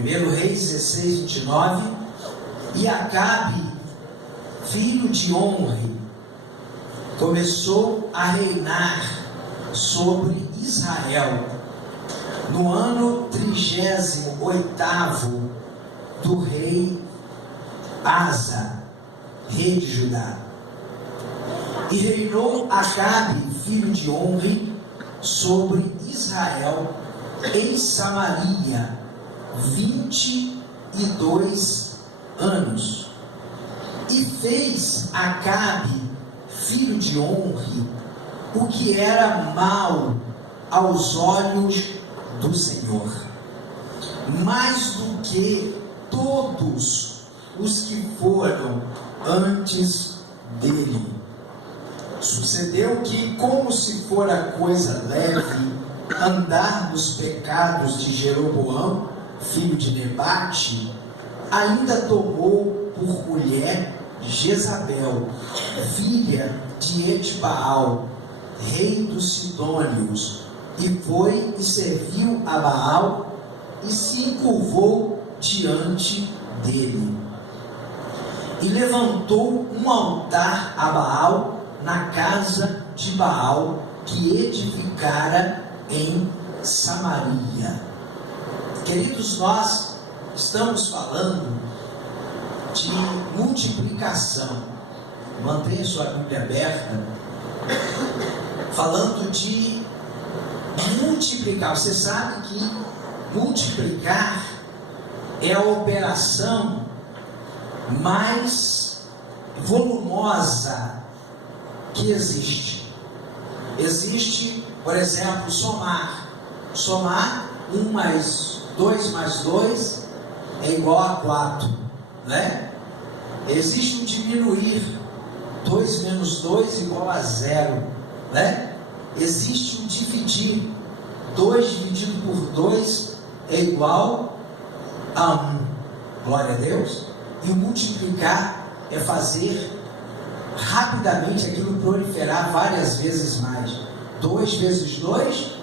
1 Reis 16, 29. E Acabe, filho de Omri, começou a reinar sobre Israel no ano 38º do rei Asa, rei de Judá. E reinou Acabe, filho de Omri, sobre Israel em Samaria 22 anos. E fez Acabe, filho de Omri, o que era mal aos olhos do Senhor, mais do que todos os que foram antes dele. Sucedeu que, como se fora coisa leve andar nos pecados de Jeroboão, filho de Nebate, ainda tomou por mulher Jezabel, filha de Etbaal, rei dos Sidônios, e foi e serviu a Baal e se encurvou diante dele. E levantou um altar a Baal na casa de Baal, que edificara em Samaria. Queridos, nós estamos falando de multiplicação. Mantenha sua Bíblia aberta. Falando de multiplicar. Você sabe que multiplicar é a operação mais volumosa que existe. Existe, por exemplo, somar. Somar 1 mais 2 mais 2 é igual a 4, né? Existe um diminuir. 2 menos 2 igual a 0, né? Existe um dividir. 2 dividido por 2 é igual a 1. Glória a Deus. E o multiplicar é fazer rapidamente aquilo proliferar várias vezes mais. 2 vezes 2?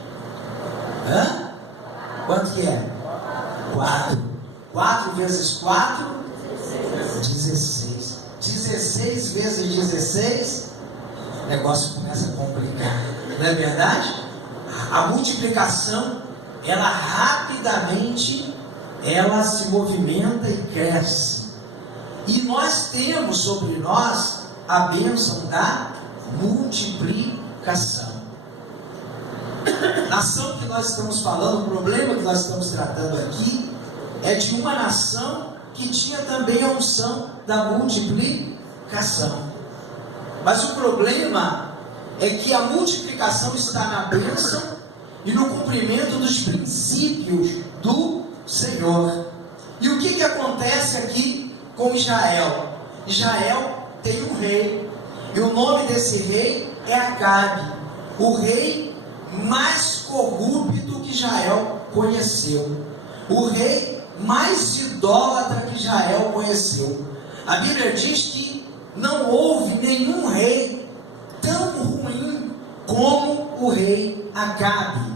Quanto que é? 4. 4 vezes 4? 16. 16 vezes 16? O negócio começa a complicar. Não é verdade? A multiplicação, ela rapidamente, ela se movimenta e cresce. E nós temos sobre nós a bênção da multiplicação. Nação que nós estamos falando, o problema que nós estamos tratando aqui é de uma nação que tinha também a unção da multiplicação. Mas o problema é que a multiplicação está na bênção e no cumprimento dos princípios do Senhor. E o que acontece aqui com Israel? Israel tem um rei, e o nome desse rei é Acabe, o rei mais corrupto que Israel conheceu, o rei mais idólatra que Israel conheceu. A Bíblia diz que não houve nenhum rei tão ruim como o rei Acabe.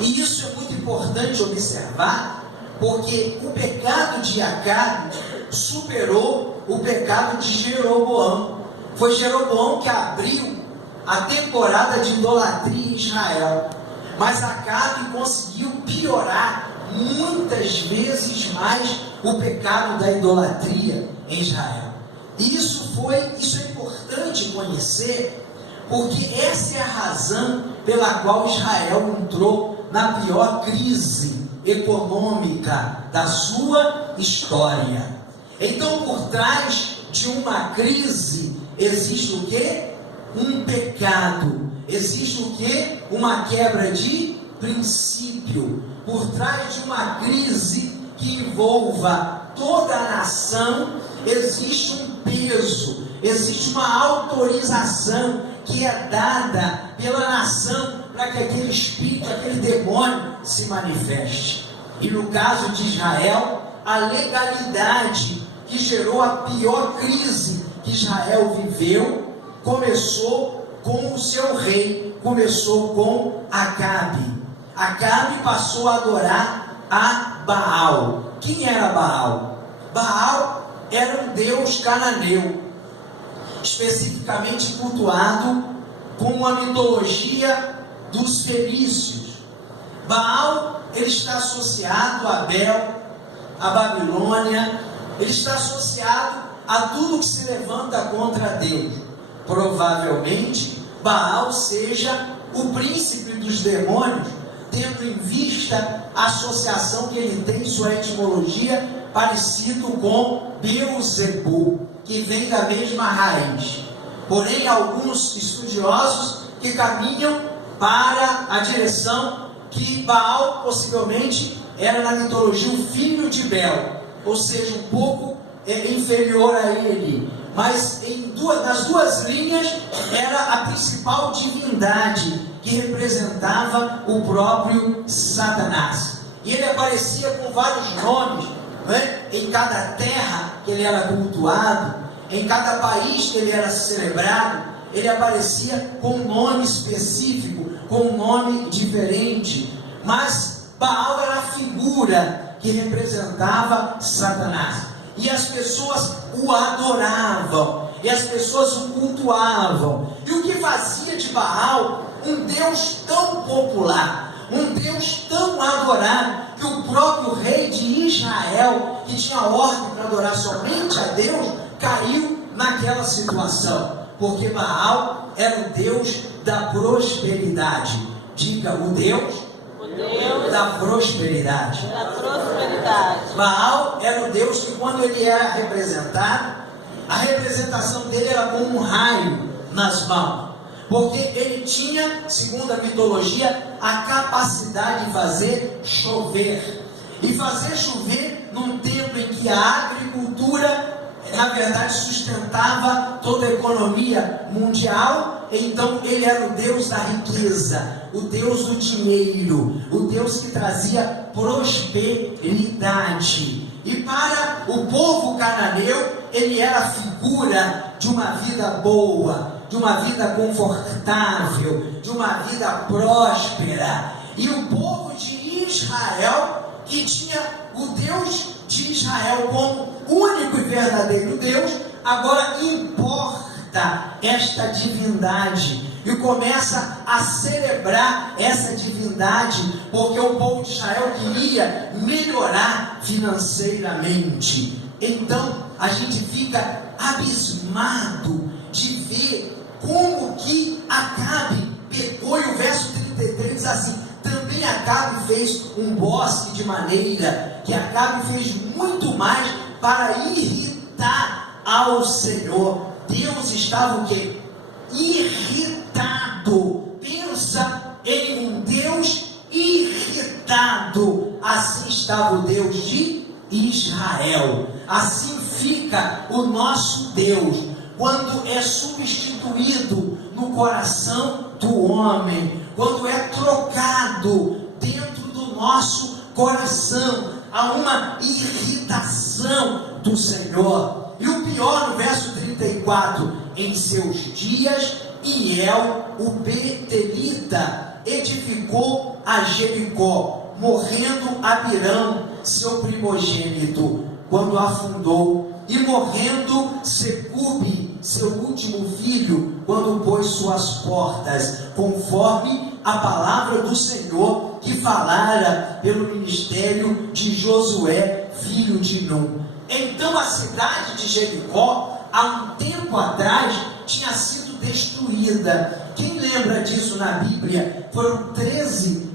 E isso é muito importante observar, porque o pecado de Acabe superou o pecado de Jeroboão. Foi Jeroboão que abriu a temporada de idolatria em Israel, mas Acabe conseguiu piorar muitas vezes mais o pecado da idolatria em Israel. E isso é importante conhecer, porque essa é a razão pela qual Israel entrou na pior crise econômica da sua história. Então, por trás de uma crise existe o quê? Um pecado. Existe o quê? Uma quebra de princípio. Por trás de uma crise que envolva toda a nação, existe um peso, existe uma autorização que é dada pela nação para que aquele espírito, aquele demônio se manifeste. E no caso de Israel, a legalidade que gerou a pior crise que Israel viveu começou com o seu rei, começou com Acabe. Acabe passou a adorar a Baal. Quem era Baal? Baal era um deus cananeu, especificamente cultuado com a mitologia dos fenícios. Baal, ele está associado a Abel, a Babilônia, ele está associado a tudo que se levanta contra Deus. Provavelmente Baal seja o príncipe dos demônios, tendo em vista a associação que ele tem em sua etimologia, parecido com Beelzebul, que vem da mesma raiz. Porém, alguns estudiosos que caminham para a direção que Baal possivelmente era na mitologia o filho de Bel, ou seja, um pouco inferior a ele, mas nas duas linhas era a principal divindade que representava o próprio Satanás. E ele aparecia com vários nomes, né? Em cada terra que ele era cultuado, em cada país que ele era celebrado, ele aparecia com um nome específico, com um nome diferente. Mas Baal era a figura que representava Satanás, e as pessoas o adoravam, e as pessoas o cultuavam. E o que fazia de Baal um Deus tão popular, um Deus tão adorado, que o próprio rei de Israel, que tinha ordem para adorar somente a Deus, caiu naquela situação, porque Baal era o Deus da prosperidade. Diga, o Deus da prosperidade. Baal era o Deus que, quando ele era representado, a representação dele era como um raio nas mãos, porque ele tinha, segundo a mitologia, a capacidade de fazer chover, e fazer chover num tempo em que a agricultura, na verdade, sustentava toda a economia mundial. Então ele era o Deus da riqueza, o Deus do dinheiro, o Deus que trazia prosperidade. E para o povo cananeu, ele era a figura de uma vida boa, de uma vida confortável, de uma vida próspera. E o povo de Israel, que tinha o Deus de Israel como único e verdadeiro Deus, agora importa esta divindade e começa a celebrar essa divindade, porque o povo de Israel queria melhorar financeiramente. Então a gente fica abismado de ver como que Acabe pegou, e o verso 33 diz assim: também Acabe fez um bosque de maneira, que Acabe fez muito mais para irritar ao Senhor. Deus estava o quê? Irritado. Pensa em um Deus irritado. Assim estava o Deus de Israel. Assim fica o nosso Deus quando é substituído no coração do homem, quando é trocado dentro do nosso coração. Há uma irritação do Senhor. E o pior, no verso 34: em seus dias, Hiel, o betelita, edificou a Jericó, morrendo Abirão, seu primogênito, quando afundou, e morrendo Secube, seu último filho, quando pôs suas portas, conforme a palavra do Senhor que falara pelo ministério de Josué, filho de Num. Então a cidade de Jericó, há um tempo atrás, tinha sido destruída. Quem lembra disso na Bíblia? Foram 13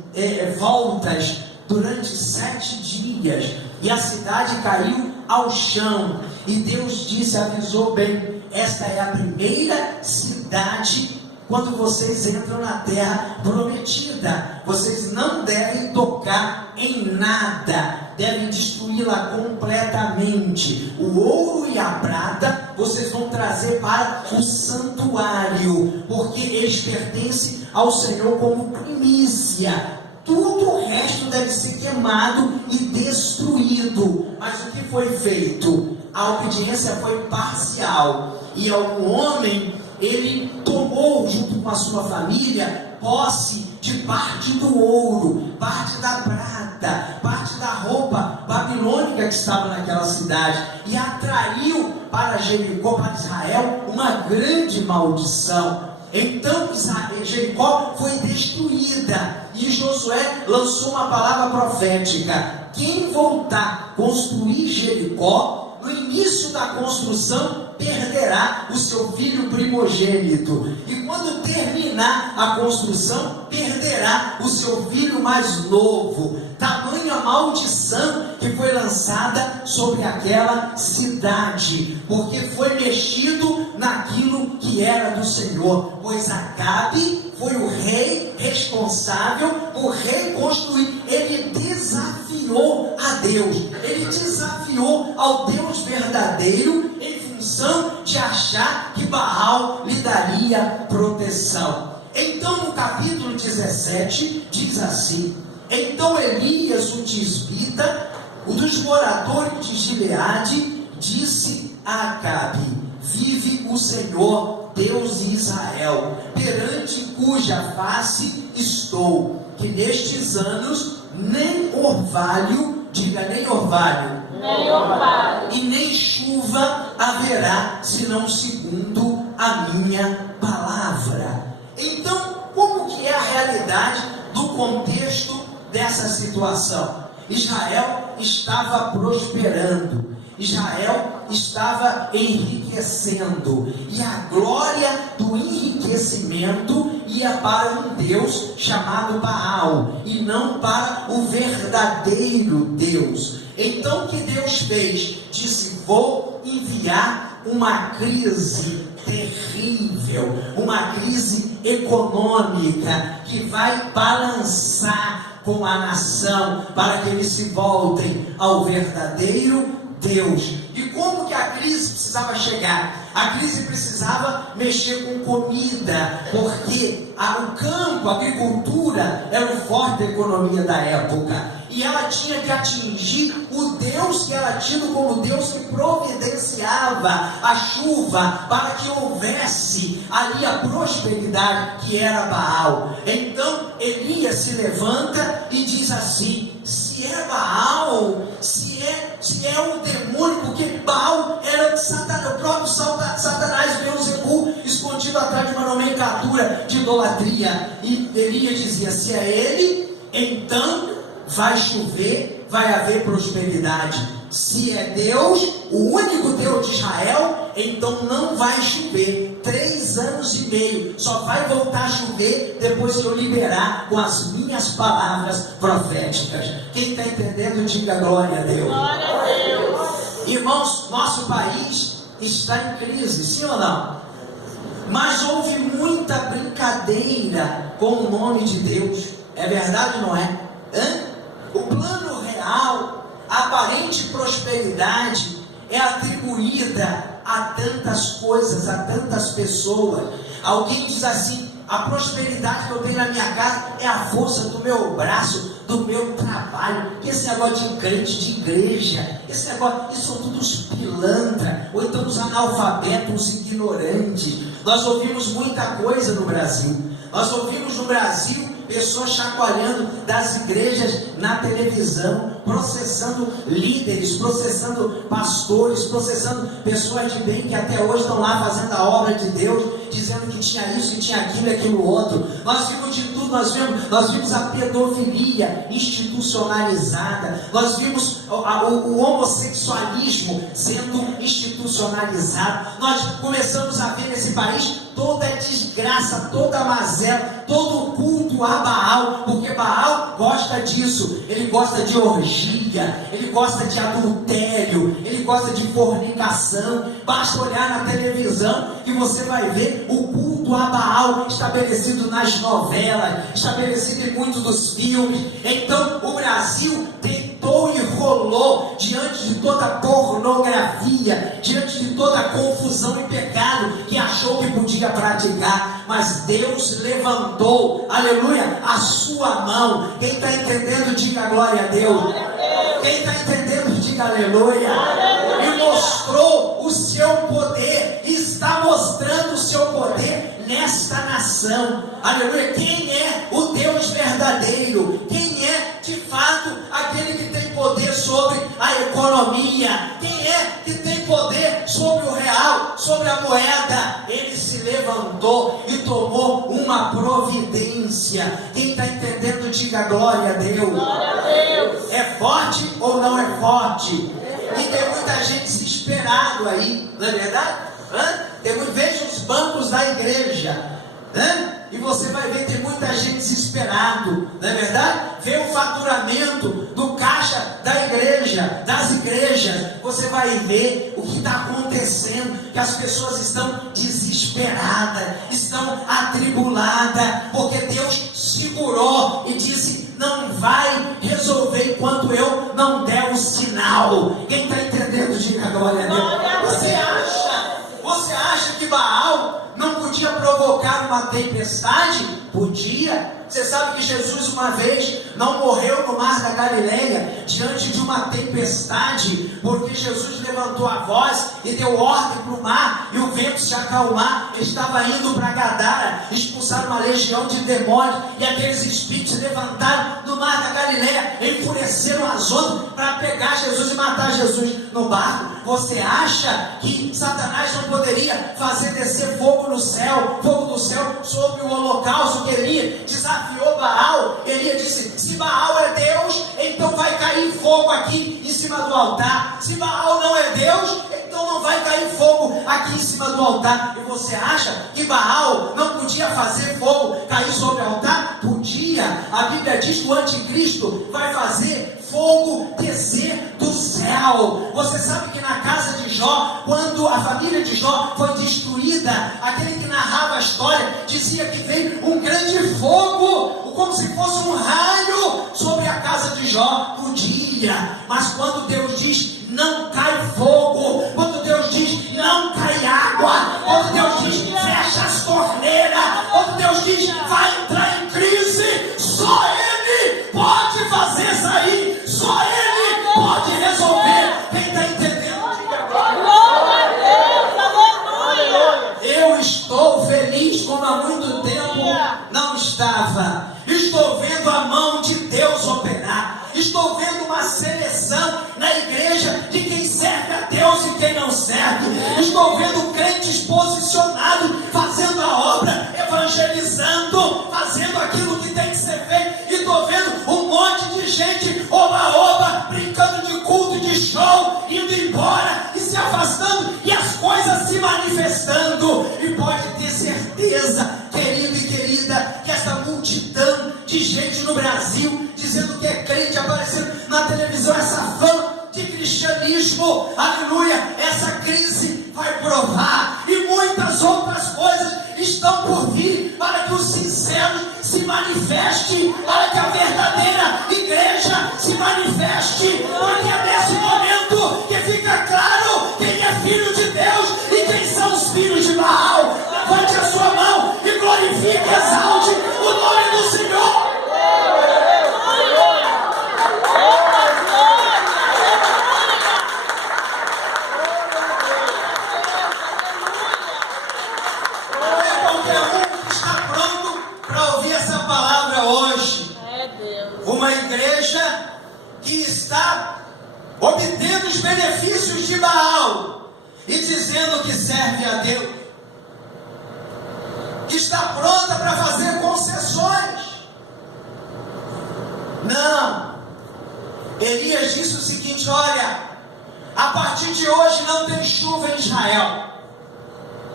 voltas durante 7 dias, e a cidade caiu ao chão. E Deus disse, avisou bem: esta é a primeira cidade quando vocês entram na terra prometida. Vocês não devem tocar em nada, devem destruí-la completamente. O ouro e a prata vocês vão trazer para o santuário, porque eles pertencem ao Senhor como primícia. Tudo o resto deve ser queimado e destruído. Mas o que foi feito? A obediência foi parcial, e algum homem, ele tomou junto com a sua família posse de parte do ouro, parte da prata, parte da roupa babilônica que estava naquela cidade, e atraiu para Jericó, para Israel, uma grande maldição. Então Jericó foi destruída, e Josué lançou uma palavra profética: quem voltar a construir Jericó, no início da construção, perderá o seu filho primogênito, e quando terminar a construção, perderá o seu filho mais novo. Tamanha maldição que foi lançada sobre aquela cidade, porque foi mexido naquilo que era do Senhor, pois Acabe foi o rei responsável por reconstruir. Ele desafiou a Deus, ele desafiou ao Deus verdadeiro, em função de achar que Baal lhe daria proteção. Então no capítulo 17 diz assim: então Elias, o tisbita, um dos moradores de Gileade, disse a Acabe: vive o Senhor, Deus de Israel, perante cuja face estou, que nestes anos nem orvalho, diga nem orvalho, e nem chuva haverá, senão segundo a minha palavra. Então, como que é a realidade do contexto dessa situação? Israel estava prosperando, Israel estava enriquecendo, e a glória do enriquecimento ia para um Deus chamado Baal, e não para o verdadeiro Deus. Então o que Deus fez? Disse: vou enviar uma crise terrível, uma crise econômica que vai balançar com a nação, para que eles se voltem ao verdadeiro Deus. E como que a crise precisava chegar? A crise precisava mexer com comida, porque o campo, a agricultura, era o forte da economia da época, e ela tinha que atingir o Deus que era tido como Deus que providenciava a chuva para que houvesse ali a prosperidade, que era Baal. Então Elias se levanta e diz assim: se é Baal, se é o demônio, porque Baal era Satanás, o próprio Satanás, Beelzebul, escondido atrás de uma nomenclatura de idolatria. E Elias dizia: se é ele, então vai chover, vai haver prosperidade. Se é Deus, o único Deus de Israel, então não vai chover 3 anos e meio, só vai voltar a chover depois que eu liberar com as minhas palavras proféticas. Quem está entendendo, diga glória a Deus. Glória a Deus. Irmãos, nosso país está em crise, sim ou não? Mas houve muita brincadeira com o nome de Deus, é verdade ou não é? O plano real, a aparente prosperidade é atribuída a tantas coisas, a tantas pessoas. Alguém diz assim: a prosperidade que eu tenho na minha casa é a força do meu braço, do meu trabalho. Esse negócio de crente, de igreja, esse negócio, isso são todos pilantra, ou então os analfabetos, os ignorantes. Nós ouvimos muita coisa no Brasil. Nós ouvimos no Brasil pessoas chacoalhando das igrejas na televisão, processando líderes, processando pastores, processando pessoas de bem que até hoje estão lá fazendo a obra de Deus, dizendo que tinha isso, que tinha aquilo e aquilo outro. Nós vimos de tudo, nós vimos a pedofilia institucionalizada, nós vimos o homossexualismo sendo institucionalizado. Nós começamos a ver nesse país toda desgraça, toda mazela, todo culto a Baal, porque Baal gosta disso, ele gosta de orgia, ele gosta de adultério, ele gosta de fornicação. Basta olhar na televisão que você vai ver o culto a Baal estabelecido nas novelas, estabelecido em muitos dos filmes. Então o Brasil tentou e rolou diante de toda a pornografia, diante de toda a confusão e pecado que achou que podia praticar, mas Deus levantou, aleluia, a sua mão. Quem está entendendo, diga glória a Deus. Quem está entendendo, diga aleluia. E mostrou o seu poder, e está mostrando o seu poder nesta nação, aleluia. Quem é o Deus verdadeiro? Quem é de fato aquele que tem poder sobre a economia? Quem é que tem poder sobre o real, sobre a moeda? Ele se levantou e tomou uma providência. Quem está entendendo, diga glória a Deus. Glória a Deus. É forte ou não é forte? E tem muita gente desesperado aí, não é verdade? Veja os bancos da igreja, e você vai ver, tem muita gente desesperado, não é verdade? Vê o faturamento do caixa da igreja, das igrejas, você vai ver o que está acontecendo, que as pessoas estão desesperadas, estão atribuladas, porque Deus segurou e disse: não vai resolver enquanto eu não der o sinal. Quem está entendendo, diga glória a Deus. Você acha que Baal não podia provocar uma tempestade? Podia. Você sabe que Jesus uma vez não morreu no mar da Galileia diante de uma tempestade, porque Jesus levantou a voz e deu ordem para o mar e o vento se acalmar. Ele estava indo para Gadara expulsar uma legião de demônios, e aqueles espíritos se levantaram no mar da Galileia, enfureceram as ondas para pegar Jesus e matar Jesus no barco. Você acha que Satanás não poderia fazer descer fogo do céu sobre o holocausto que Elias desafiou Baal? Elias disse: se Baal é Deus, então vai cair fogo aqui em cima do altar. Se Baal não é Deus, então não vai cair fogo aqui em cima do altar. E você acha que Baal não podia fazer fogo cair sobre o altar? Podia. A Bíblia diz que o anticristo vai fazer fogo descer do céu. Você sabe que na casa de Jó, quando a família de Jó foi destruída, aquele que narrava a história dizia que veio um grande fogo, como se fosse um raio sobre a casa de Jó. Podia, mas quando Deus diz não cai fogo, quando Deus diz não cai água, quando Deus diz fecha as torneiras, quando Deus diz vai entrar em crise, só Ele pode fazer sair, só Ele pode resolver. Quem está entendendo, diga glória a Deus. Eu estou feliz como há muito tempo não estava. Estou vendo a mão de Deus operar. Estou vendo uma seleção na igreja de quem serve a Deus e quem não serve. Estou vendo crentes posicionados, fazendo a obra, evangelizando, fazendo aquilo que tem que ser feito. E estou vendo um monte de gente oba-oba, brincando de culto, de show, indo embora e se afastando, e as coisas se manifestando. E pode ter certeza, querido e querida, que essa multidão de gente no Brasil dizendo que é crente, aparecendo na televisão, essa fã de cristianismo, aleluia, essa crise vai provar, e muitas outras coisas estão por vir, para que os sinceros se manifestem, para que a verdadeira igreja se manifeste, porque é nesse momento que fica claro quem é filho de Deus e quem são os filhos de Baal. Levante a sua mão e glorifique, exalte o nome do Senhor. Uma igreja que está obtendo os benefícios de Baal e dizendo que serve a Deus, que está pronta para fazer concessões. Não. Elias disse o seguinte: olha, a partir de hoje não tem chuva em Israel,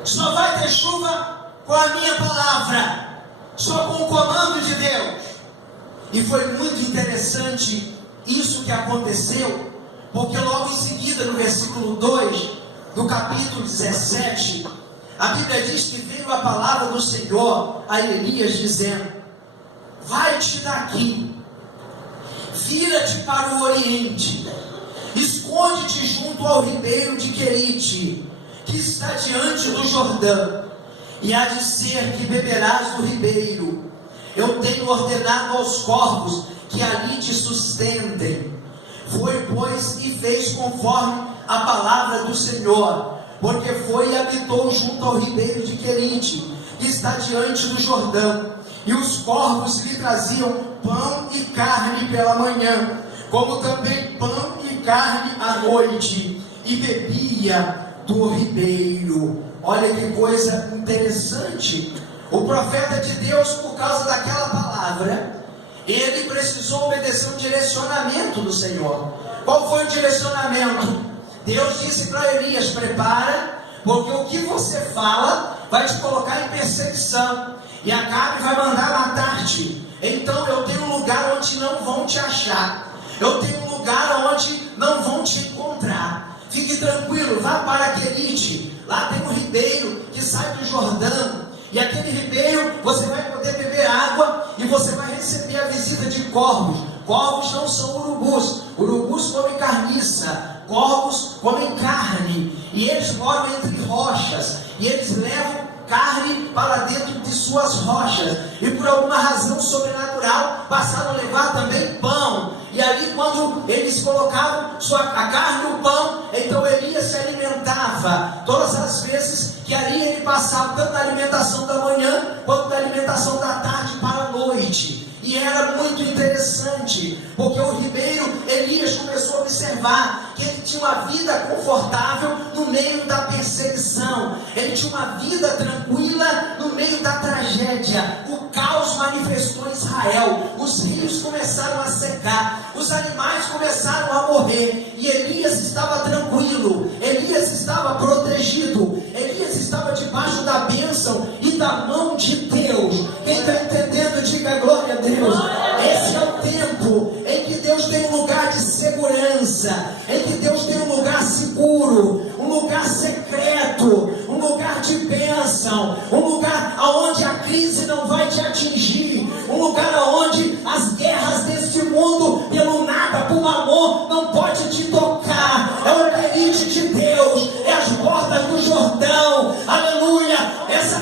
só vai ter chuva com a minha palavra, só com o comando de Deus. E foi muito interessante isso que aconteceu, porque logo em seguida, no versículo 2 do capítulo 17, a Bíblia diz que veio a palavra do Senhor a Elias dizendo: vai-te daqui, vira-te para o oriente, esconde-te junto ao ribeiro de Querite, que está diante do Jordão, e há de ser que beberás do ribeiro. Eu tenho ordenado aos corvos que ali te sustentem. Foi, pois, e fez conforme a palavra do Senhor, porque foi e habitou junto ao ribeiro de Querite, que está diante do Jordão, e os corvos lhe traziam pão e carne pela manhã, como também pão e carne à noite, e bebia do ribeiro. Olha que coisa interessante. O profeta de Deus, por causa daquela palavra, ele precisou obedecer um direcionamento do Senhor. Qual foi o direcionamento? Deus disse para Elias: prepara, porque o que você fala vai te colocar em perseguição, e Acabe vai mandar matar-te. Então eu tenho um lugar onde não vão te achar, eu tenho um lugar onde não vão te encontrar. Fique tranquilo, vá para Querite, lá tem um ribeiro que sai do Jordão, e aquele ribeiro você vai poder beber água, e você vai receber a visita de corvos. Corvos não são urubus, urubus comem carniça, corvos comem carne, e eles moram entre rochas, e eles levam carne para dentro de suas rochas, e por alguma razão sobrenatural passaram a levar também pão. E ali, quando eles colocavam a carne no pão, então Elias se alimentava todas as vezes que ali ele passava, tanto da alimentação da manhã quanto da alimentação da tarde para a noite. E era muito interessante, porque o ribeiro, Elias começou a observar que ele tinha uma vida confortável no meio da perseguição, ele tinha uma vida tranquila no meio da tragédia. O caos manifestou em Israel, os rios começaram a secar, os animais começaram a morrer, e Elias estava tranquilo, Elias estava protegido, Elias estava debaixo da bênção e da mão de Deus. Quem está entendendo, diga glória a Deus. Esse é o tempo em que Deus tem um lugar de segurança, em que Deus tem um lugar seguro, um lugar secreto, um lugar de bênção, um lugar onde a crise não vai te atingir, um lugar onde as guerras deste mundo, pelo nada, por amor, não pode te tocar. É o Querite de Deus, é as portas do Jordão, aleluia. Esse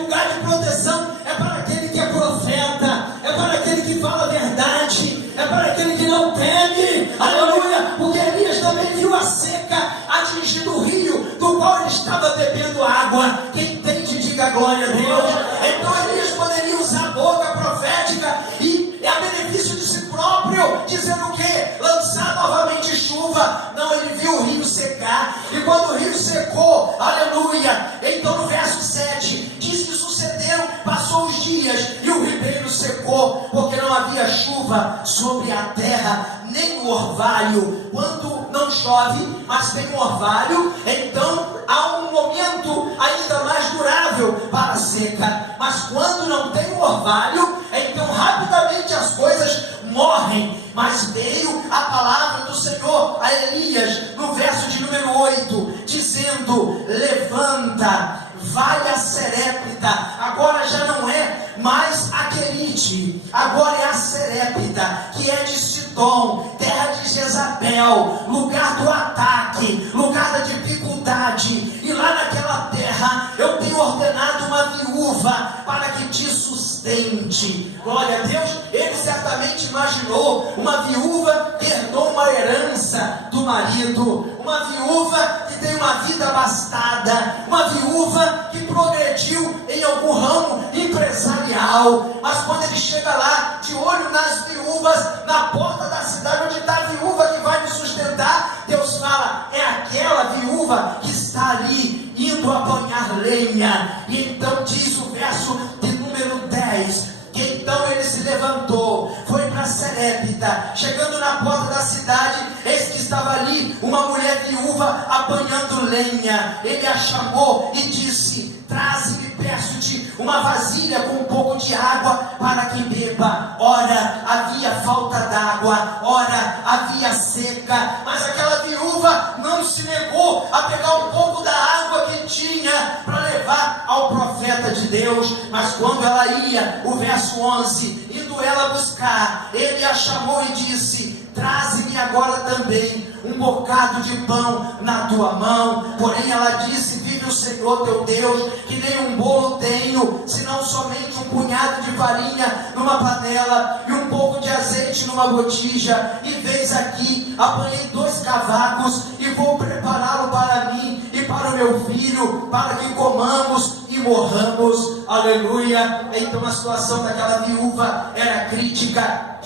lugar de proteção é para aquele que é profeta, é para aquele que fala a verdade, é para aquele que não teme, aleluia, porque Elias também viu a seca atingindo o rio, do qual ele estava bebendo água. Quem entende, diga glória a Deus. Então Elias poderia usar a boca profética e a benefício de si próprio, dizendo o quê? Lançar novamente chuva. Não, ele viu o rio secar, e quando o rio secou, aleluia, então no verso 7, diz que sucederam, passou os dias, e o ribeiro secou, porque não havia chuva sobre a terra, nem o orvalho. Quando não chove, mas tem um orvalho, então há um momento ainda mais durável para a seca. Mas quando não tem o orvalho, então rapidamente as coisas morrem. Mas veio a palavra do Senhor a Elias, no verso de número 8, dizendo: levanta, vai a Serepta. Agora já não é mais a Querite, agora é a Serepta, que é de Sidom, terra de Jezabel, lugar do ataque, lugar da dificuldade. E lá naquela terra eu tenho ordenado uma viúva para que te sustente. Glória a Deus. Ele certamente imaginou uma viúva que herdou uma herança do marido, uma viúva que tem uma vida abastada, uma viúva que progrediu em algum ramo empresarial. Mas quando ele chega lá, de olho nas viúvas, na porta da cidade, onde está a viúva que vai me sustentar, Deus fala: é aquela viúva que está ali indo apanhar lenha. E então diz o verso de número 10, que então ele se levantou, foi para Serepta. Chegando na porta da cidade, eis que estava ali uma mulher viúva apanhando lenha. Ele a chamou e disse: traze-me, peço-te, uma vasilha com um pouco de água para que beba. Ora, havia falta d'água, ora, havia seca, mas aquela viúva não se negou a pegar um pouco da água que tinha para levar ao profeta de Deus. Mas quando ela ia, o verso 11, indo ela buscar, ele a chamou e disse: traze-me agora também um bocado de pão na tua mão. Porém ela disse: vive o Senhor teu Deus, que nem um bolo tenho, senão somente um punhado de farinha numa panela e um pouco de azeite numa botija. E veis aqui, apanhei 2 cavacos e vou prepará-lo para mim e para o meu filho, para que comamos e morramos, aleluia. Então a situação daquela viúva era crítica.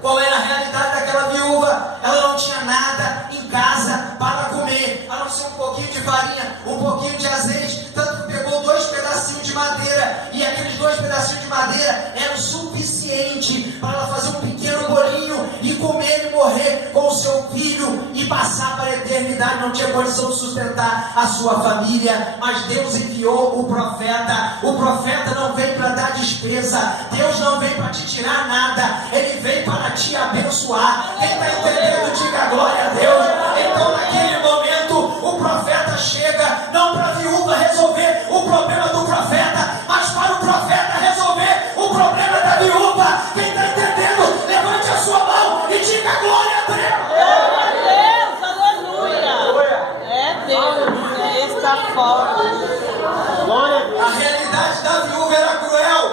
Qual era a realidade daquela viúva? Ela não tinha nada em casa para comer, a não ser um pouquinho de farinha, um pouquinho de azeite, tanto que pegou 2 pedacinhos de madeira, e aqueles 2 pedacinhos de madeira eram suficientes para ela fazer um pequeno bolinho e comer e morrer com o seu filho e passar para a eternidade. Não tinha condição de sustentar a sua família, mas Deus enviou o profeta. O profeta não veio para dar despesa, Deus não veio para te tirar nada, Ele veio para te abençoar. Quem está entendendo, diga glória a Deus. Então naquele momento o profeta chega, não para a viúva resolver o problema do profeta, mas para o profeta resolver o problema da viúva. Quem está entendendo, levante a sua mão e diga glória a Deus. Glória a Deus, aleluia. É Deus, está forte. Glória a Deus. A realidade da viúva era cruel.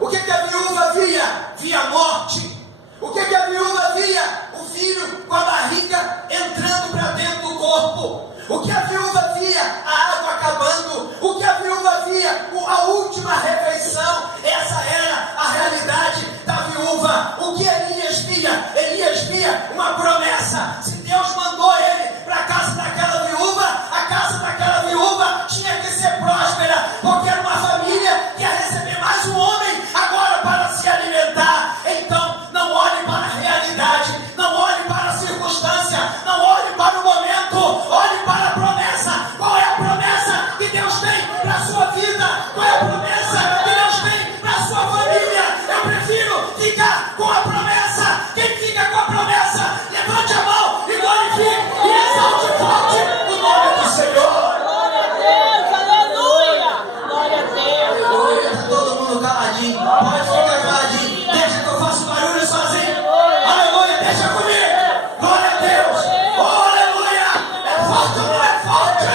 O que a viúva via? Via morte. O que a viúva via? O filho com a barriga entrando para dentro do corpo. O que a viúva via? A água acabando. O que a viúva via? A última refeição. Essa era a realidade da viúva. O que Elias via? Elias via uma promessa. Se Deus mandou ele para a casa daquela viúva, a casa daquela viúva tinha que ser próspera, porque era uma família que ia receber mais um homem agora para se alimentar. Então, não olhe para a realidade, não olhe para a circunstância, não olhe para o momento, olhe para a promessa. Qual é a promessa que Deus tem para a sua vida? Qual é a promessa que Deus tem para a sua família? Eu prefiro ficar com a promessa. Quem fica com a promessa, levante a mão e glorifique e exalte forte o nome do Senhor. Glória a Deus, aleluia. Glória a Deus. Aleluia. Está todo mundo caladinho, pode ficar caladinho, deixa que eu faço barulho sozinho. Aleluia, deixa comigo. Glória a Deus. Oh, aleluia. É forte ou não é forte?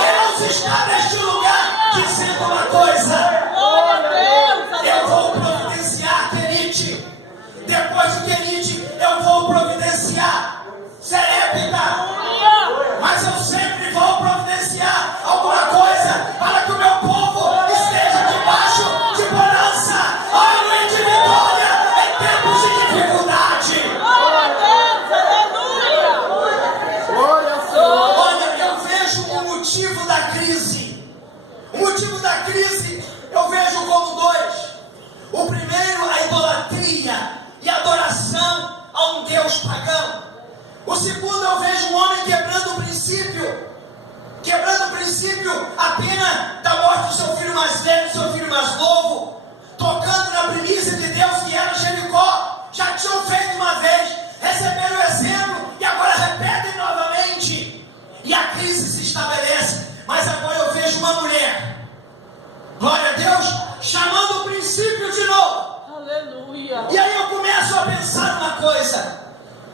Deus está neste lugar dizendo uma coisa. Glória a Deus, Eu vou providenciar Querite. Depois de Querite, eu vou providenciar Serepta. Mas eu sempre vou providenciar alguma coisa para que o meu povo esteja debaixo de bonança, aleluia, de vitória em tempos de dificuldade. glória a Deus, aleluia. Glória ao Senhor. Olha, eu vejo o motivo da crise. O motivo da crise eu vejo como 2. O primeiro, a idolatria e adoração a um Deus pagão. O segundo, eu vejo um homem quebrando o princípio apenas da morte do seu filho mais velho, do seu filho mais novo, tocando na primícia de Deus que era Jericó. Já tinham feito uma vez, receberam o exemplo e agora repetem novamente. E a crise se estabelece, mas agora eu vejo uma mulher, glória a Deus, chamando o princípio de novo. Aleluia. E aí eu começo a pensar uma coisa.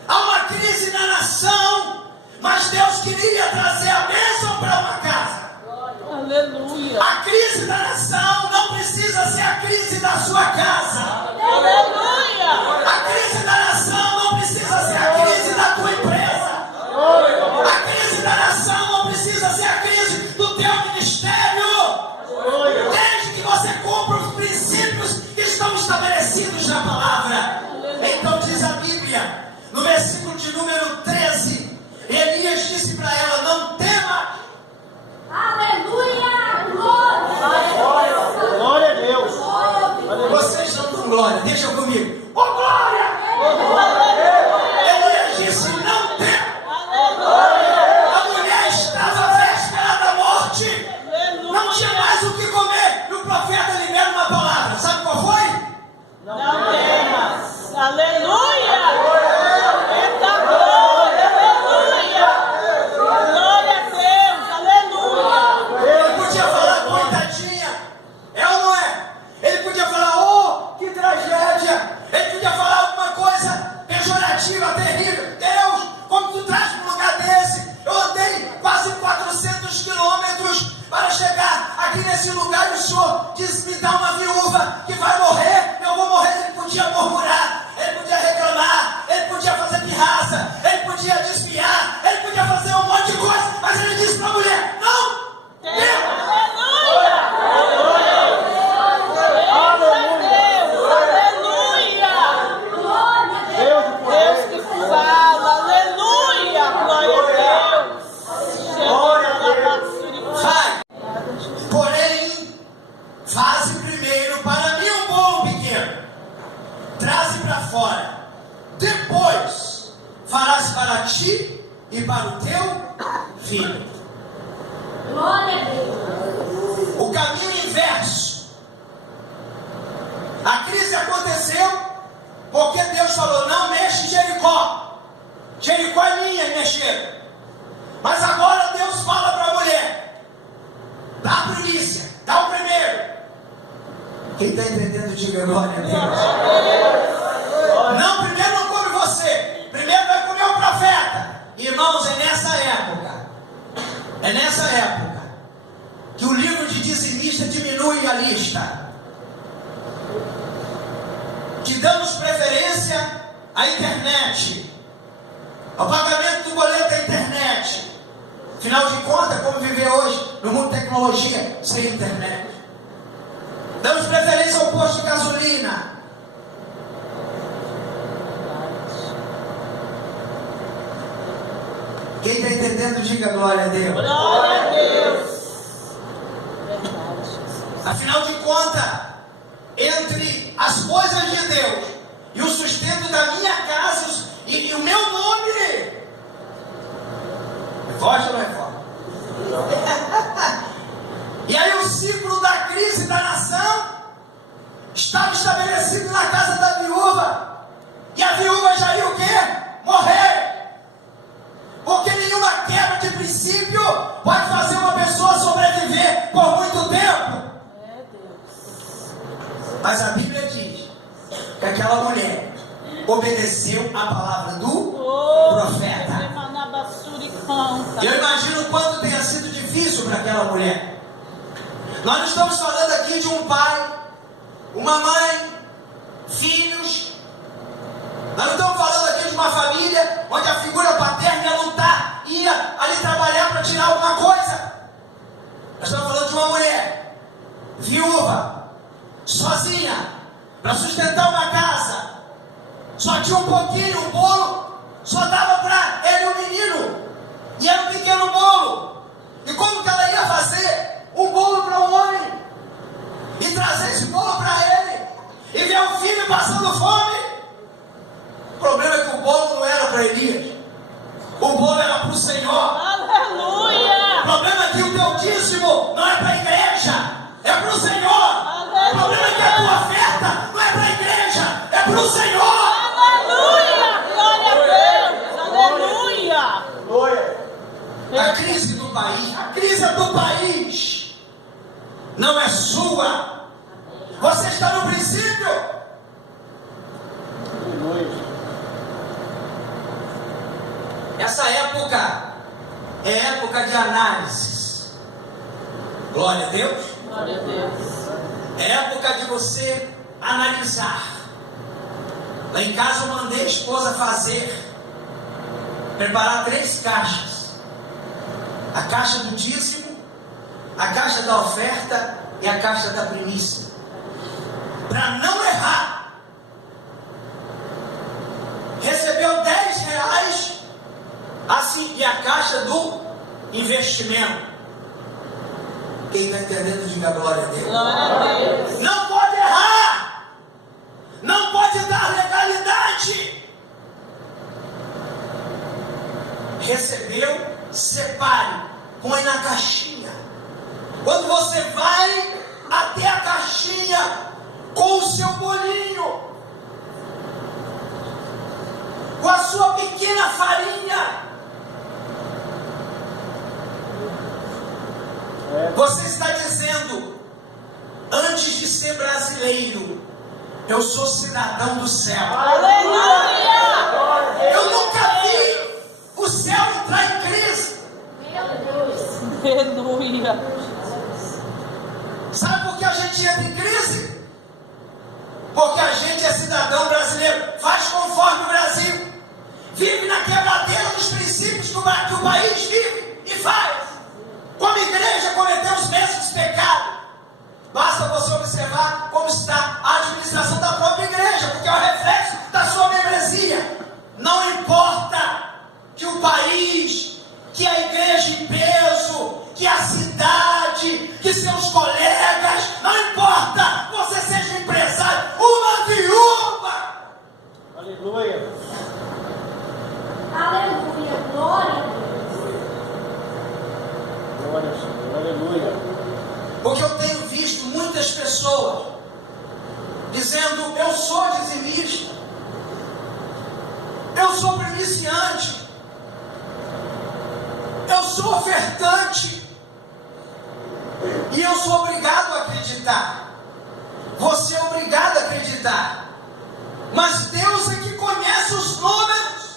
Há uma crise na nação, mas Deus queria trazer a bênção para uma casa. Aleluia. A crise da nação não precisa ser a crise da sua casa. Aleluia. A crise da nação não precisa ser a crise da tua empresa. A crise da nação não precisa ser a crise do teu ministério. Desde que você cumpra os princípios que estão estabelecidos na palavra. Então diz a Bíblia, no versículo de número 13, Elias disse para ela: não temas. Aleluia! Glória a Deus. Vocês estão com glória, deixa comigo. Ô glória! Elias disse: não temas. A mulher estava à véspera da morte, não tinha mais o que comer. E o profeta libera uma palavra, sabe qual foi? Não temas. Aleluia. Eita glória. Aleluia. Glória a Deus. Aleluia. Ele podia falar: coitadinha, é ou não é? Ele podia falar: oh, que tragédia. Ele podia falar alguma coisa pejorativa, terrível. Deus, como tu traz para um lugar desse? Eu andei quase 400 quilômetros para chegar aqui nesse lugar, e o Senhor diz: me dá uma viúva que vai morrer, eu vou morrer. Ele podia murmurar, ele podia reclamar, ele podia fazer pirraça, ele podia desviar, ele podia fazer um monte de coisa, mas ele disse para a mulher: não, Aleluia. farás para ti e para o teu filho. Glória a Deus. O caminho inverso. A crise aconteceu porque Deus falou: não mexe em Jericó. Jericó é minha e mexeram. Mas agora Deus fala para a mulher: dá a primícia, dá o primeiro. Quem está entendendo, diga glória a Deus. Não, primeiro não come você, primeiro vai comer o profeta. Irmãos, é nessa época que o livro de dizimista diminui a lista, que damos preferência à internet, ao pagamento do boleto da internet. Afinal de contas, como viver hoje no mundo de tecnologia sem internet? Damos preferência ao posto de gasolina. Quem está entendendo, diga glória a Deus. Glória a Deus. Verdade. Afinal de contas, entre as coisas de Deus e o sustento da minha casa e o meu nome, é forte ou não é forte? E aí o ciclo da crise da nação estava estabelecido na casa da viúva. E a viúva já ia o quê? Morrer. Porque nenhuma quebra de princípio pode fazer uma pessoa sobreviver por muito tempo. É Deus. Mas a Bíblia diz que aquela mulher obedeceu a palavra do profeta. Eu imagino o quanto tenha sido difícil para aquela mulher. Nós não estamos falando aqui de um pai, uma mãe, filhos. Nós não estamos falando aqui de uma família onde a figura paterna ia lutar, ia ali trabalhar para tirar alguma coisa. Nós estamos falando de uma mulher viúva, sozinha, para sustentar uma casa. Só tinha um pouquinho, um bolo, só dava para ele e o menino. E era um pequeno bolo. E como que ela ia fazer um bolo para um homem? E trazer esse bolo para ele? E ver o filho passando fome? O problema é que o bolo não era para Elias. O bolo era para o Senhor. Aleluia! O problema é que o teu dízimo não é para a igreja, é para o Senhor. Aleluia! O problema é que a tua oferta não é para a igreja, é para o Senhor. Aleluia! Glória a Deus! Aleluia! Glória. A crise do país, a crise do país não é sua. Você está no princípio. Essa época é época de análises. Glória a Deus. Glória a Deus. É época de você analisar. Lá em casa eu mandei a esposa preparar 3 caixas. A caixa do dízimo, a caixa da oferta e a caixa da primícia. Para não errar. Recebeu R$10, assim, e a caixa do investimento. Quem está entendendo, diga glória a Deus. Glória a Deus. Não pode errar. Não pode dar legalidade. Recebeu, separe, põe na caixinha. Quando você vai até a caixinha com o seu bolinho, com a sua pequena farinha, você está dizendo: antes de ser brasileiro, eu sou cidadão do céu. Aleluia! Eu nunca vi o céu entrar em crise. Aleluia! Sabe por que a gente entra em crise? Porque a gente é cidadão brasileiro, faz conforme o Brasil, vive na quebradeira dos princípios que o país vive e faz. Como igreja cometemos os mesmos pecados. Basta você observar como está a administração da própria igreja, porque é o reflexo da sua membresia. Não importa que o país, que a igreja em peso, que a cidade, que seus colegas, não importa, você seja um empresário, uma viúva. Aleluia. Porque eu tenho visto muitas pessoas dizendo: eu sou dizimista, eu sou primiciante, eu sou ofertante, e eu sou obrigado a acreditar. Você é obrigado a acreditar. Mas Deus é que conhece os números.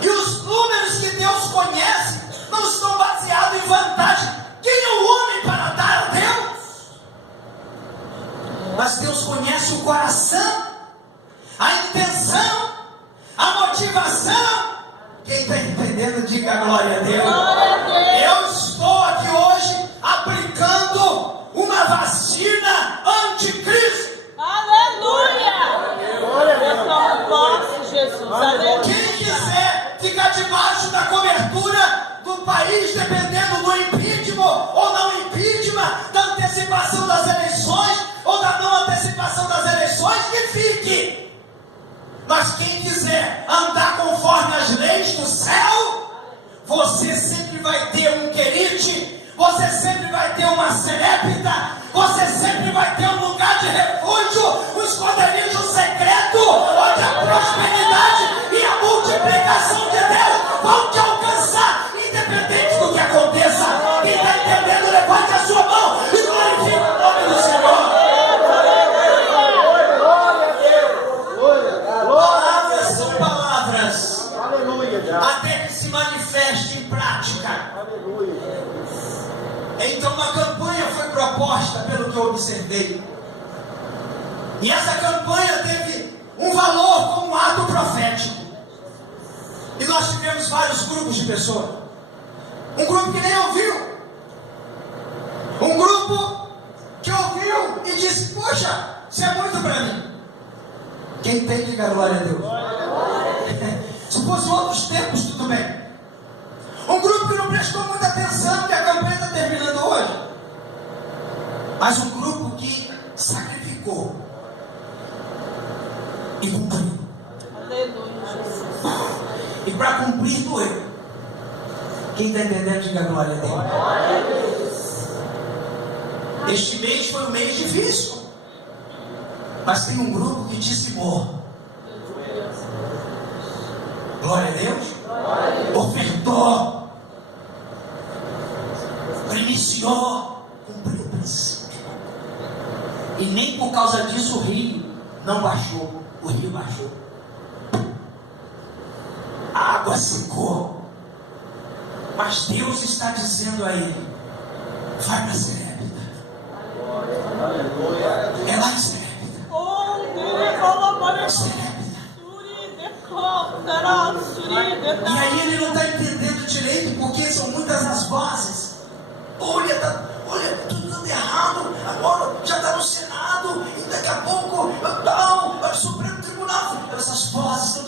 E os números que Deus conhece não estão baseados em vantagem. Quem é o homem para dar a Deus? Mas Deus conhece o coração, a intenção, a motivação. Quem está entendendo, diga glória a Deus. Eu estou aqui hoje aplicando uma vacina anticristo. Aleluia! Eu tomo posse, Jesus. Aleluia. Quem quiser ficar debaixo da cobertura do país, dependendo do impeachment ou não impeachment, da antecipação das eleições ou da não antecipação das eleições, que fique. Mas quem quiser andar conforme as leis do céu, você sempre vai ter um querite, você sempre vai ter uma serépita, você sempre vai ter um lugar de refúgio, um esconderijo secreto, onde a prosperidade e a multiplicação de Deus vão te alcançar, independente do que aconteça. Quem está entendendo, levante a sua mão e glorifique o nome do Senhor. Palavras são palavras, até que se manifeste em prática. Então uma campanha foi proposta, pelo que eu observei, e essa campanha teve um valor como ato profético, e nós tivemos vários grupos de pessoas. Um grupo que nem ouviu, um grupo que ouviu e disse: poxa, isso é muito para mim. Quem tem, diga glória a Deus. Se fosse outros tempos, tudo bem. Um grupo que não prestou muita atenção, que a campanha está terminando hoje. Mas um grupo que sacrificou e cumpriu. Aleluia, Jesus. E para cumprir, doeu. Quem está entendendo, diga glória a Deus. Este mês foi um mês difícil. Mas tem um grupo que dizimou. Glória a Deus. Ofertou, primiciou, cumpriu o princípio. E nem por causa disso o rio não baixou. O rio baixou, a água secou. Mas Deus está dizendo a ele: vai para Serepta. É lá em Serepta. E aí ele não está entendendo direito, porque são muitas as vozes. Olha, tudo dando errado. Agora já está no Senado, e daqui a pouco o Supremo Tribunal. Essas vozes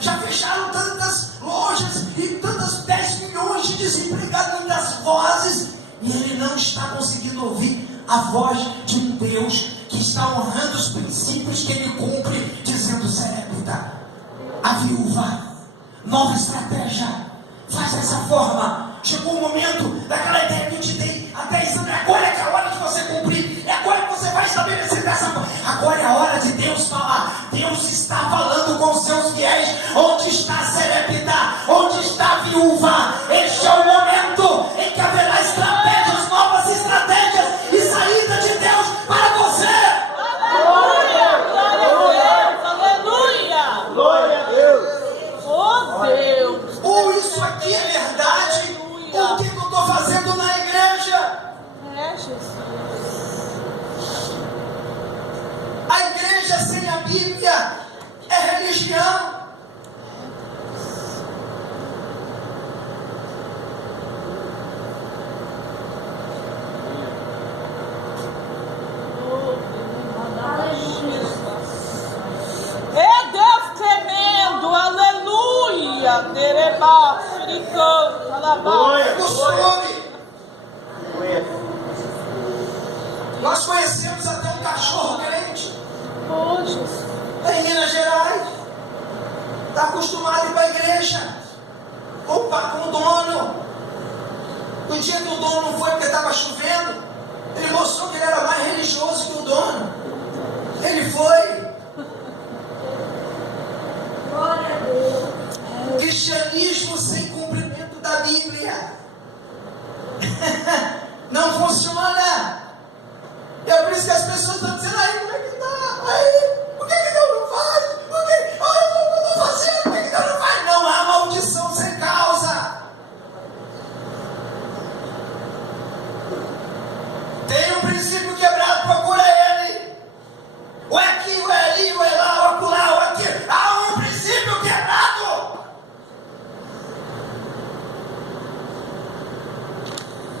já fecharam tantas lojas e tantas 10 milhões de desempregados, muitas vozes, e ele não está conseguindo ouvir a voz de um Deus que está honrando os princípios que ele cumpre, dizendo: Serepta, a viúva, nova estratégia, faz dessa forma. Chegou o momento daquela ideia que eu te dei há 10 anos. Agora é que é a hora de você cumprir, é agora que você vai estabelecer dessa forma. Agora é a hora de Deus falar. Deus está falando com seus fiéis. Onde está a Serepta? Onde está a viúva? Este é o momento em que haverá estratégias, novas estratégias e saída de Deus para você. Aleluia! Glória a Deus! Oh Deus! Ou isso aqui é verdade, ou o que eu estou fazendo na igreja? É, Jesus. A igreja sem a Bíblia é religião. É Deus tremendo, aleluia! Dereba, xericão, alabá. É costume. Nós conhecemos até um cachorro crente Oh, Jesus. em Minas Gerais. Está acostumado a ir para a igreja com o dono. No dia que o dono não foi porque estava chovendo, Ele mostrou que ele era mais religioso que o dono. Ele foi. Glória a Deus. Cristianismo sem cumprimento da Bíblia não funciona. É por isso que as pessoas estão dizendo: aí, como é que está? Aí, por que Deus não faz? Por que? Eu estou fazendo, por que Deus não faz? Não há maldição sem causa. Tem um princípio quebrado, procura ele. Ou é aqui, ou é ali, ou é lá, ou é acolá, ou é aqui. Há um princípio quebrado.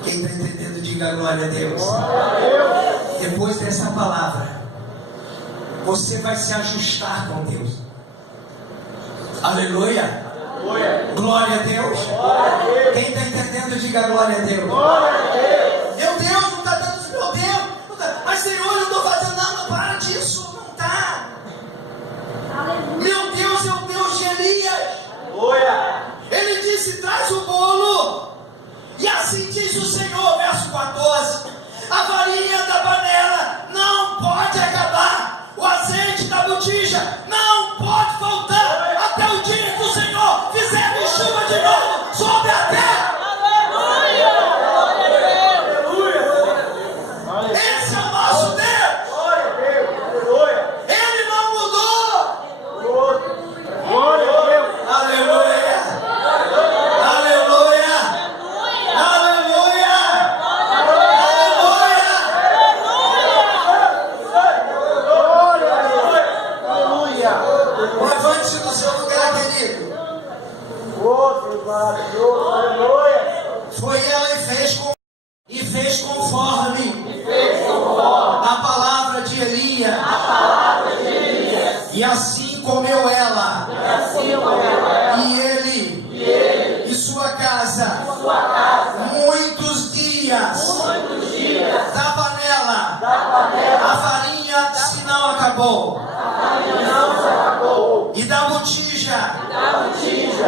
Quem está entendendo, diga glória a Deus. Depois dessa palavra, você vai se ajustar com Deus. Aleluia. Glória a Deus. Quem está entendendo, diga glória a Deus. Meu Deus, não está dando. Meu Deus, não tá. Mas Senhor, eu estou fazendo nada. Para disso, não está. Meu Deus é o Deus de Elias. Ele disse: traz o bolo. E assim diz o Senhor, verso 14: a varinha da panela não pode acabar, o azeite da botija não pode faltar, até o dia que o Senhor fizer chuva de novo sobre a terra. Esse é o nosso Deus. Ele não mudou. Aleluia. Aleluia. Aleluia. Aleluia. Levante-se do seu lugar, querido. Foi ela e fez conforme a palavra de Elias. E assim comeu ela. E ele e sua casa muitos dias da panela. A farinha se não acabou. E da botija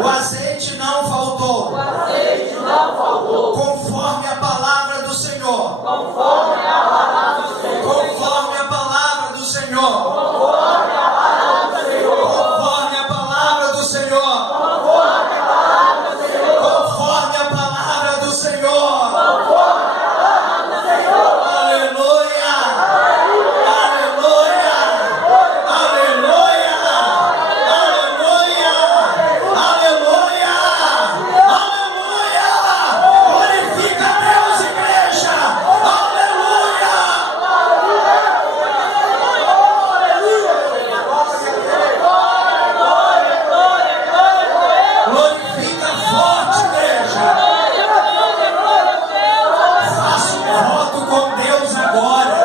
o azeite não faltou. Conforme a palavra do Senhor. Conforme a palavra do Senhor. Conforme a palavra do Senhor. Conforme a palavra do Senhor. Aleluia. Aleluia. Aleluia. Aleluia. Aleluia. Aleluia. Glorifica a Deus, igreja. Aleluia. Glorifica forte, igreja. Faça um voto com Deus agora.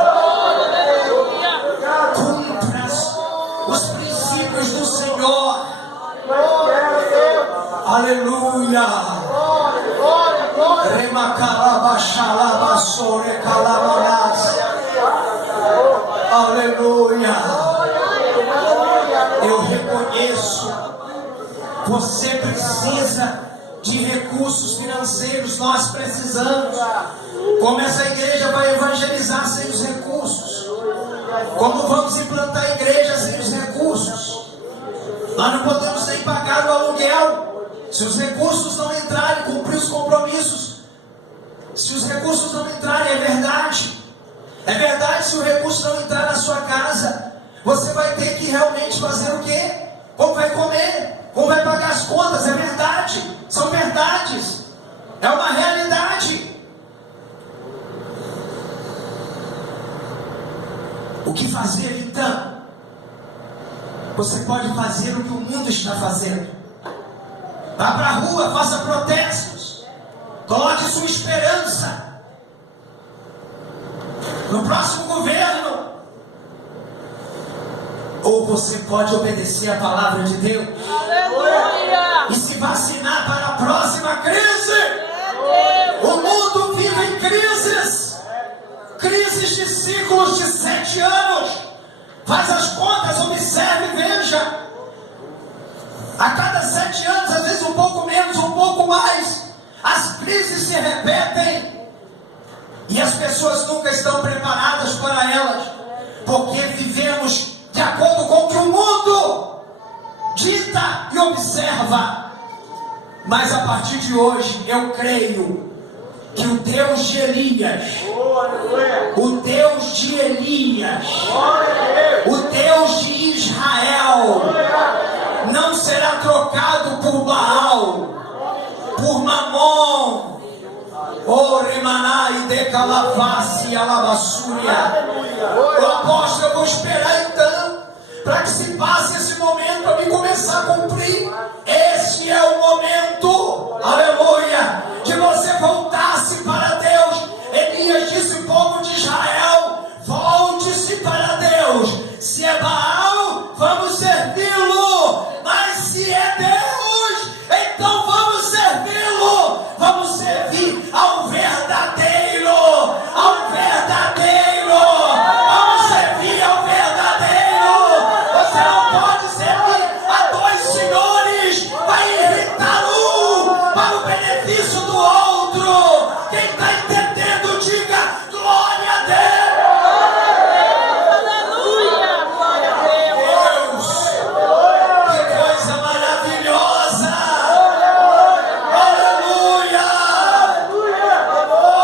Cumpra os princípios do Senhor. Aleluia. Aleluia. Eu reconheço. Você precisa de recursos financeiros. Nós precisamos. Como essa igreja vai evangelizar sem os recursos? Como vamos implantar a igreja sem os recursos? Nós não podemos nem pagar o aluguel se os recursos não entrarem, cumprir os compromissos. Se os recursos não entrarem, é verdade. É verdade, se o recurso não entrar na sua casa, você vai ter que realmente fazer o quê? Como vai comer? Como vai pagar as contas? É verdade. São verdades. É uma realidade. O que fazer então? Você pode fazer o que o mundo está fazendo. Vá para a rua, faça protestos. Coloque sua esperança no próximo governo. Ou você pode obedecer a palavra de Deus. Aleluia. E se vacinar para a próxima crise. O mundo vive em crises. Crises de ciclos de 7 anos. Faz as contas, observe e veja. A cada 7 anos, às vezes um pouco menos, um pouco mais, as crises se repetem. E as pessoas nunca estão preparadas para elas, porque vivemos de acordo com o que o mundo dita e observa. Mas a partir de hoje, eu creio que o Deus de Elias, o Deus de Elias, o Deus de Israel, não será trocado por Baal, por Mamon, Remanai de Calavasse Alabassúria. O apóstolo, eu vou esperar então, para que se passe esse momento, para me começar a cumprir. Esse é o momento, aleluia, de você voltar-se para Deus. Elias disse ao povo de Israel: volte-se para Deus. Se é Baal, vamos servi-lo, mas se é Deus, então vamos servi-lo. Vamos servir ao verdadeiro, ao verdadeiro. Vamos servir ao verdadeiro. Você não pode servir a dois senhores, vai irritar um para o benefício do outro. Quem está entendendo, diga glória a Deus. Aleluia, glória a Deus. Deus, que coisa maravilhosa. Aleluia. Oh,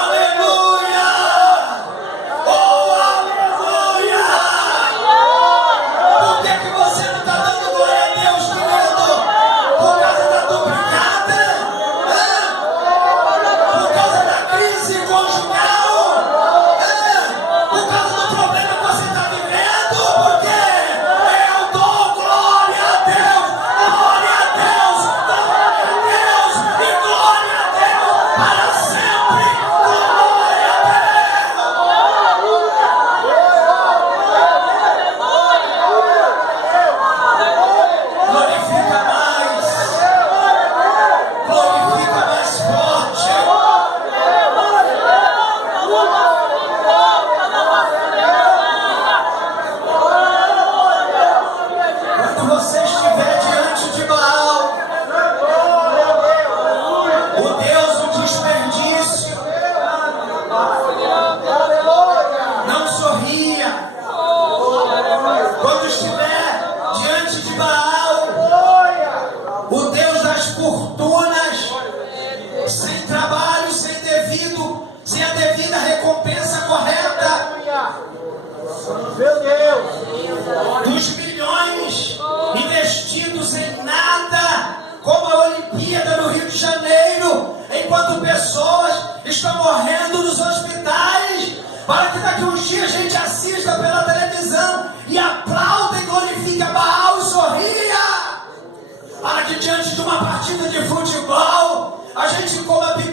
aleluia. Oh, aleluia. Por que você não está dando glória a Deus, querido? Por causa da duplicada? Por causa da crise conjugal? Por causa do problema que você está vivendo? Porque eu dou glória a Deus, glória a Deus, glória a Deus e glória a Deus para sempre. Glória a Deus. Glorifica mais, glorifica mais forte. Quando você estiver diante de Baal, o Deus do desperdício, não sorria. Quando estiver diante de Baal, o Deus das fortunas, sem trabalho, sem a devida recompensa correta, Meu Deus! dos milhões investidos em nada, como a Olimpíada no Rio de Janeiro, enquanto pessoas estão morrendo nos hospitais, para que daqui a uns dias a gente assista pela televisão e aplauda e glorifique a Baal e sorria, para que diante de uma partida de futebol a gente coma pipoca